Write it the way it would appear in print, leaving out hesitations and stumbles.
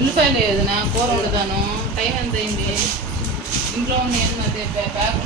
ఉల్లిపాయలు లేదు నా కూర వండుతాను. టైం ఎంత అయింది? ఇంట్లో ఉన్నాయి ప్యాక్